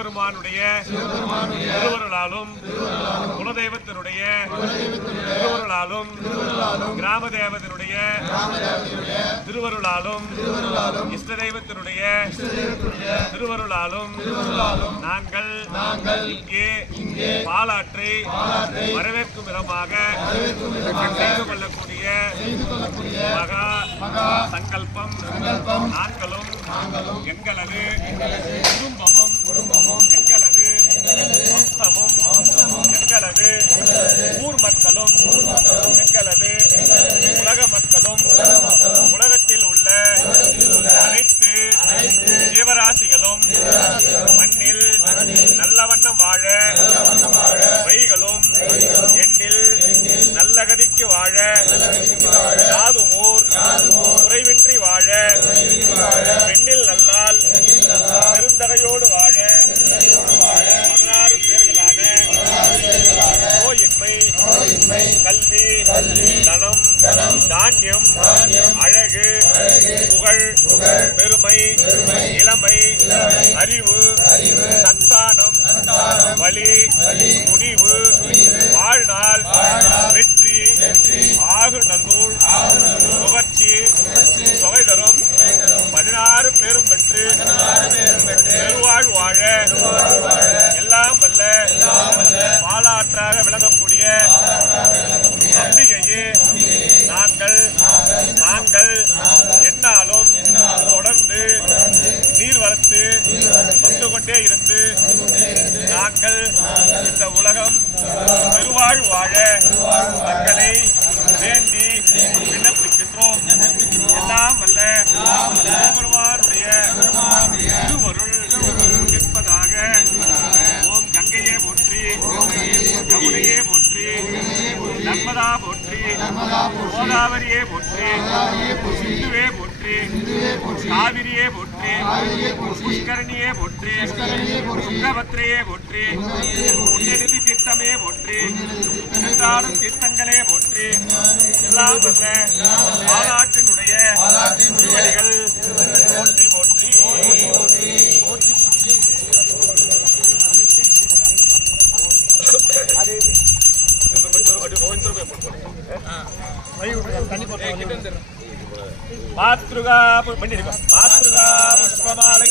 சிவபெருமானுடைய திருவருளாலும் குலதெய்வத்தினுடைய திருவருளாலும் கிராம தேவத்தினுடைய திருவருளாலும் இஷ்ட தெய்வத்தினுடைய திருவருளாலும் நாங்கள் இங்கே பாலாற்றை வரவேற்கும் விதமாக செய்து கொள்ளக்கூடிய மகா சங்கல்பம் நாங்களும் எங்களது குடும்பமும் எங்களது வம்சமும் எங்களது ஊர் மக்களும் எங்களது உலக மக்களும் உலகத்தில் உள்ள அனைத்து ஜீவராசிகளும் மண்ணில் நல்ல வண்ணம் வாழ வைகளும் எண்ணில் நல்ல கதிக்கு வாழ யாதுமோர் குறைவின்றி வாழ பெண்ணில் நல்லால் பெருந்தகையோடு வாழ 16 பேர்களான நோயின்மை கல்வி தனம் தானியம் அழகு புகழ் பெருமை இளமை அறிவு சந்தானம் வலி துணிவு வாழ்நாள் வெற்றி ஆகு நல்லூர் புகழ்ச்சி தொகை தரும் 16 பேரும் பெற்று பெருவாழ் வாழ எல்லாம் வல்ல பாலாற்றாக விளங்கக்கூடிய அம்பிகையே நாங்கள் என்னாலும் தொடர்ந்து நீர்வரத்து வந்து கொண்டே இருந்து நாங்கள் இந்த உலகம் பெருவாழ் வாழ மக்களை வேண்டி விண்ணப்பிக்கின்றோம். எல்லாம் வல்ல பெருமானுடைய திருவருள் நிற்பதாக. ஓம் கங்கையே போற்றி, யமுனையே போற்றி, நர்மதா போற்றி, கோதாவரியே போற்றி, சிந்துவே போற்றி, காவிரியே போற்றி, புஷ்கரணியே போற்றி, துங்கபத்ரையே போற்றி, புண்ணியநிதி தீர்த்தமே போற்றி, என்றாலும் தீர்த்தங்களே போற்றி. எல்லாம் வல்ல பாலாற்றினுடைய திருவடிகள் போற்றி போற்றி. மாத்ருகா புஷ்பமாலை